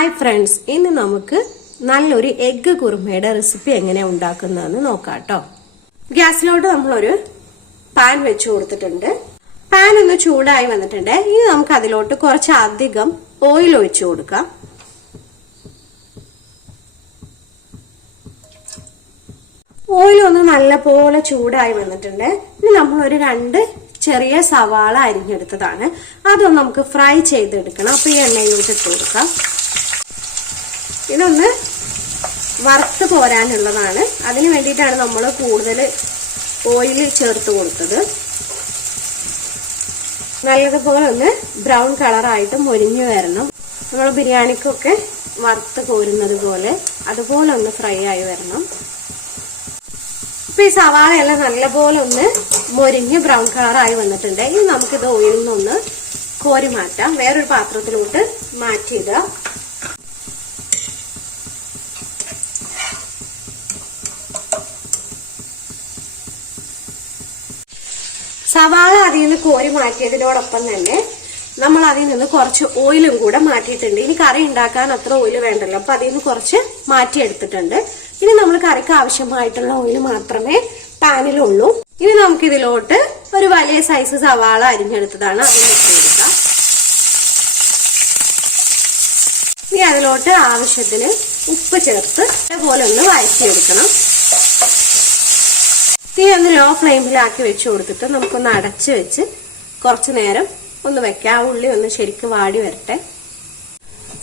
Hi friends, ഇന്ന് നമുക്ക് നല്ലൊരു എഗ്ഗ് കുറുമയുടെ റെസിപ്പി എങ്ങനെ ഉണ്ടാക്കുന്നതെന്ന് നോക്കാം കേട്ടോ. ഗ്യാസിലോട്ട് നമ്മളൊരു പാൻ വെച്ച് കൊടുത്തിട്ടുണ്ട്. പാൻ ഒന്ന് ചൂടായി വന്നിട്ടുണ്ട്. ഇനി നമുക്ക് അതിലോട്ട് കുറച്ച് അധികം ഓയിൽ ഒഴിച്ചു കൊടുക്കാം. ഓയിൽ ഒന്ന് നല്ലപോലെ ചൂടായി വന്നിട്ടുണ്ട്. ഇനി നമ്മളൊരു 2 ചെറിയ സവാള അരിഞ്ഞെടുത്തതാണ്. അതൊന്ന് നമുക്ക് ഫ്രൈ ചെയ്തെടുക്കണം. അപ്പൊ ഈ എണ്ണയിലോട്ട് ഇട്ട് കൊടുക്കാം. ഇതൊന്ന് വറുത്ത് പോരാനുള്ളതാണ്. അതിന് വേണ്ടിയിട്ടാണ് നമ്മൾ കൂടുതൽ ഓയിൽ ചേർത്ത് കൊടുത്തത്. നല്ലതുപോലെ ഒന്ന് ബ്രൗൺ കളറായിട്ട് മൊരിഞ്ഞു വരണം. നമ്മൾ ബിരിയാണിക്കൊക്കെ വറുത്ത് കോരുന്നത് പോലെ അതുപോലെ ഒന്ന് ഫ്രൈ ആയി വരണം. ഇപ്പൊ ഈ സവാളയെല്ലാം നല്ലപോലെ ഒന്ന് മൊരിഞ്ഞ് ബ്രൗൺ കളറായി വന്നിട്ടുണ്ട്. ഇനി നമുക്കിത് ഓയിലിൽ നിന്നൊന്ന് കോരി മാറ്റാം. വേറൊരു പാത്രത്തിലോട്ട് മാറ്റിയിടുക. സവാള അതിൽ നിന്ന് കോരി മാറ്റിയതിനോടൊപ്പം തന്നെ നമ്മൾ അതിൽ നിന്ന് കുറച്ച് ഓയിലും കൂടെ മാറ്റിയിട്ടുണ്ട്. ഇനി കറി ഉണ്ടാക്കാൻ അത്ര ഓയിൽ വേണ്ടല്ലോ, അപ്പൊ അതിൽ നിന്ന് കുറച്ച് മാറ്റിയെടുത്തിട്ടുണ്ട്. ഇനി നമ്മൾ കറിക്ക് ആവശ്യമായിട്ടുള്ള ഓയിൽ മാത്രമേ പാനിലുള്ളൂ. ഇനി നമുക്ക് ഇതിലോട്ട് ഒരു വലിയ സൈസ് സവാള അരിഞ്ഞെടുത്തതാണ്, അതിന് ഇട്ട് കൊടുക്കാം. ഇനി അതിലോട്ട് ആവശ്യത്തിന് ഉപ്പ് ചേർത്ത് അതുപോലെ ഒന്ന് വഴറ്റിയെടുക്കണം. തീ ഒന്ന് ലോ ഫ്ലെയിമിലാക്കി വെച്ച് കൊടുത്തിട്ട് നമുക്കൊന്ന് അടച്ച് വെച്ച് കുറച്ചു നേരം ഒന്ന് വെക്കാം. ആ ഉള്ളി ഒന്ന് ശരിക്കും വാടി വരട്ടെ.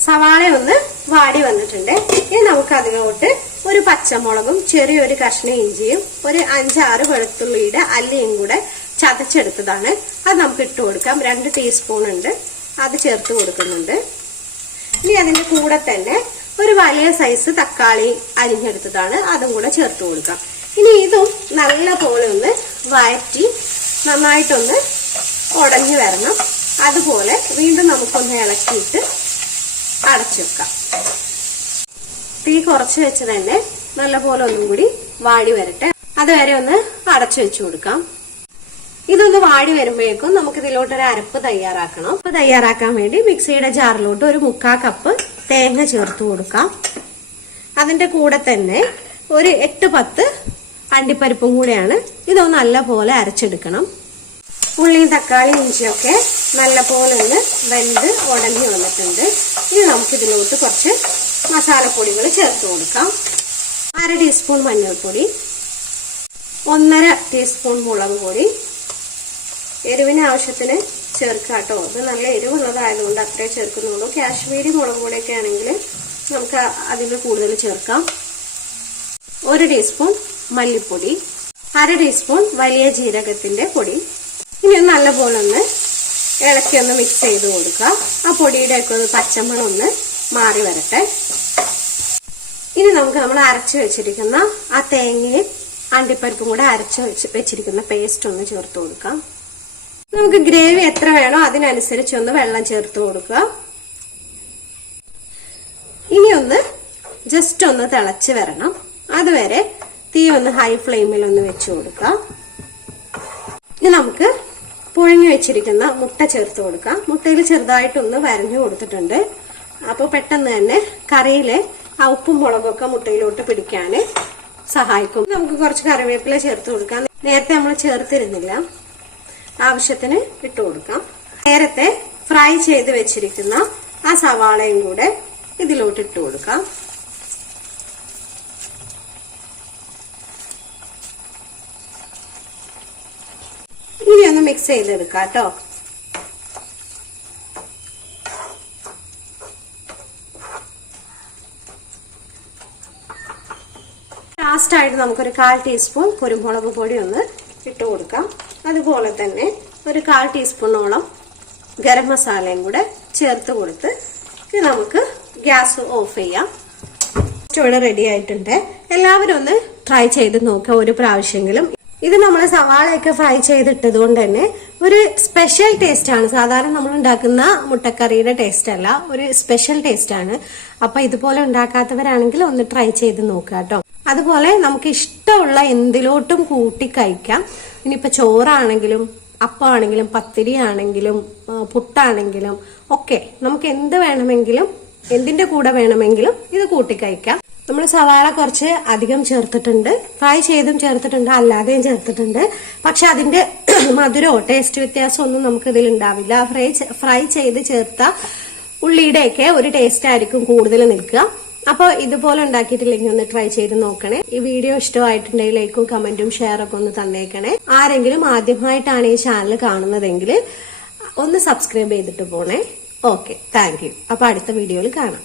സവാള ഒന്ന് വാടി വന്നിട്ടുണ്ട്. ഇനി നമുക്ക് അതിലോട്ട് ഒരു പച്ചമുളകും ചെറിയൊരു കഷ്ണം ഇഞ്ചിയും ഒരു 5-6 വെളുത്തുള്ളിയുടെ അല്ലിയും കൂടെ ചതച്ചെടുത്തതാണ്. അത് നമുക്ക് ഇട്ട് കൊടുക്കാം. 2 ടീസ്പൂൺ ഉണ്ട്, അത് ചേർത്ത് കൊടുക്കുന്നുണ്ട്. ഇനി അതിന്റെ കൂടെ തന്നെ ഒരു വലിയ സൈസ് തക്കാളി അരിഞ്ഞെടുത്തതാണ്, അതും കൂടെ ചേർത്ത് കൊടുക്കാം. ഇനി ഇതും നല്ല പോലെ ഒന്ന് വഴറ്റി നന്നായിട്ടൊന്ന് ഉടഞ്ഞു വരണം. അതുപോലെ വീണ്ടും നമുക്കൊന്ന് ഇളക്കിയിട്ട് അടച്ചു വെക്കാം. തീ കുറച്ച് വെച്ച് തന്നെ നല്ലപോലെ ഒന്നും കൂടി വാടി വരട്ടെ. അതുവരെ ഒന്ന് അടച്ചു വെച്ചു കൊടുക്കാം. ഇതൊന്ന് വാടി വരുമ്പോഴേക്കും നമുക്ക് ഇതിലോട്ടൊരു അരപ്പ് തയ്യാറാക്കണം. അരപ്പ് തയ്യാറാക്കാൻ വേണ്ടി മിക്സിയുടെ ജാറിലോട്ട് ഒരു 1/4 കപ്പ് തേങ്ങ ചേർത്ത് കൊടുക്കാം. അതിന്റെ കൂടെ തന്നെ ഒരു 8-10 അണ്ടിപ്പരിപ്പും കൂടെയാണ്. ഇതൊന്ന് നല്ല പോലെ അരച്ചെടുക്കണം. ഉള്ളിയും തക്കാളിയും ഇഞ്ചിയൊക്കെ നല്ല പോലെ ഒന്ന് വെന്ത് ഉടഞ്ഞു വന്നിട്ടുണ്ട്. ഇനി നമുക്കിതിലോട്ട് കുറച്ച് മസാലപ്പൊടികൾ ചേർത്ത് കൊടുക്കാം. 1/2 ടീസ്പൂൺ മഞ്ഞൾപ്പൊടി, 1/2 ടീസ്പൂൺ മുളക് പൊടി. എരിവിന് ആവശ്യത്തിന് ചേർക്കാട്ടോ. ഇത് നല്ല എരിവുള്ളതായതുകൊണ്ട് അത്രേ ചേർക്കുന്നുള്ളൂ. കാശ്മീരി മുളക് പൊടിയൊക്കെ ആണെങ്കിൽ നമുക്ക് അതിൽ കൂടുതൽ ചേർക്കാം. 1 ടീസ്പൂൺ മല്ലിപ്പൊടി, 1/2 ടീസ്പൂൺ വലിയ ജീരകത്തിന്റെ പൊടി. ഇനി നല്ലപോലെ ഒന്ന് ഇളക്കി ഒന്ന് മിക്സ് ചെയ്ത് കൊടുക്കുക. ആ പൊടിയുടെ ഒക്കെ ഒന്ന് പച്ചമണം ഒന്ന് മാറി വരട്ടെ. ഇനി നമുക്ക് നമ്മൾ അരച്ചു വെച്ചിരിക്കുന്ന ആ തേങ്ങയും അണ്ടിപ്പരിപ്പും കൂടെ അരച്ചു വെച്ചിരിക്കുന്ന പേസ്റ്റ് ഒന്ന് ചേർത്ത് കൊടുക്കാം. നമുക്ക് ഗ്രേവി എത്ര വേണോ അതിനനുസരിച്ച് ഒന്ന് വെള്ളം ചേർത്ത് കൊടുക്കുക. ഇനി ഒന്ന് ജസ്റ്റ് ഒന്ന് തിളച്ച് വരണം. അതുവരെ തീ ഒന്ന് ഹൈ ഫ്ലെയിമിൽ ഒന്ന് വെച്ച് കൊടുക്കാം. ഇനി നമുക്ക് പുഴുങ്ങി വെച്ചിരിക്കുന്ന മുട്ട ചേർത്ത് കൊടുക്കാം. മുട്ടയിൽ ചെറുതായിട്ടൊന്ന് വരഞ്ഞു കൊടുത്തിട്ടുണ്ട്. അപ്പൊ പെട്ടെന്ന് തന്നെ കറിയിലെ ആ ഉപ്പും മുളകൊക്കെ മുട്ടയിലോട്ട് പിടിക്കാന് സഹായിക്കും. നമുക്ക് കുറച്ച് കറിവേപ്പില ചേർത്ത് കൊടുക്കാം. നേരത്തെ നമ്മൾ ചേർത്തിരുന്നില്ല, ആവശ്യത്തിന് ഇട്ട് കൊടുക്കാം. നേരത്തെ ഫ്രൈ ചെയ്ത് വെച്ചിരിക്കുന്ന ആ സവാളയും കൂടെ ഇതിലോട്ട് ഇട്ട് കൊടുക്കാം. ഇനി ഒന്ന് മിക്സ് ചെയ്തെടുക്കാം കേട്ടോ. ലാസ്റ്റ് ആയിട്ട് നമുക്കൊരു 1/4 ടീസ്പൂൺ കുരുമുളക് പൊടി ഒന്ന് ഇട്ട് കൊടുക്കാം. അതുപോലെ തന്നെ ഒരു 1/4 ടീസ്പൂണോളം ഗരം മസാലയും കൂടെ ചേർത്ത് കൊടുത്ത് ഇത് നമുക്ക് ഗ്യാസ് ഓഫ് ചെയ്യാം. ഇവിടെ റെഡി ആയിട്ടുണ്ട്. എല്ലാവരും ഒന്ന് ട്രൈ ചെയ്ത് നോക്കുക ഒരു പ്രാവശ്യമെങ്കിലും. ഇത് നമ്മൾ സവാളയൊക്കെ ഫ്രൈ ചെയ്തിട്ടത് കൊണ്ട് തന്നെ ഒരു സ്പെഷ്യൽ ടേസ്റ്റ് ആണ്. സാധാരണ നമ്മൾ ഉണ്ടാക്കുന്ന മുട്ടക്കറിയുടെ ടേസ്റ്റ് അല്ല, ഒരു സ്പെഷ്യൽ ടേസ്റ്റ് ആണ്. അപ്പൊ ഇതുപോലെ ഉണ്ടാക്കാത്തവരാണെങ്കിൽ ഒന്ന് ട്രൈ ചെയ്ത് നോക്കുക കേട്ടോ. അതുപോലെ നമുക്ക് ഇഷ്ടമുള്ള എന്തിലോട്ടും കൂട്ടി കഴിക്കാം. ഇനിയിപ്പോ ചോറാണെങ്കിലും അപ്പമാണെങ്കിലും പത്തിരി ആണെങ്കിലും പുട്ടാണെങ്കിലും ഒക്കെ നമുക്ക് എന്ത് വേണമെങ്കിലും എന്തിന്റെ കൂടെ വേണമെങ്കിലും ഇത് കൂട്ടി കഴിക്കാം. നമ്മൾ സവാള കുറച്ച് അധികം ചേർത്തിട്ടുണ്ട്, ഫ്രൈ ചെയ്തും ചേർത്തിട്ടുണ്ട്, അല്ലാതെയും ചേർത്തിട്ടുണ്ട്. പക്ഷെ അതിന്റെ മധുരമോ ടേസ്റ്റ് വ്യത്യാസം ഒന്നും നമുക്ക് ഇതിൽ ഉണ്ടാവില്ല. ഫ്രൈ ചെയ്ത് ചേർത്ത ഉള്ളിയുടെയൊക്കെ ഒരു ടേസ്റ്റ് ആയിരിക്കും കൂടുതൽ നിൽക്കുക. അപ്പോൾ ഇതുപോലെ ഉണ്ടാക്കിയിട്ടില്ലെങ്കിൽ ഒന്ന് ട്രൈ ചെയ്ത് നോക്കണേ. ഈ വീഡിയോ ഇഷ്ടമായിട്ടുണ്ടെങ്കിൽ ലൈക്കും കമന്റും ഷെയറൊക്കെ ഒന്ന് തന്നേക്കണേ. ആരെങ്കിലും ആദ്യമായിട്ടാണ് ഈ ചാനൽ കാണുന്നതെങ്കിൽ ഒന്ന് സബ്സ്ക്രൈബ് ചെയ്തിട്ട് പോണേ. Okay, thank you. അപ്പൊ അടുത്ത വീഡിയോയിൽ കാണാം.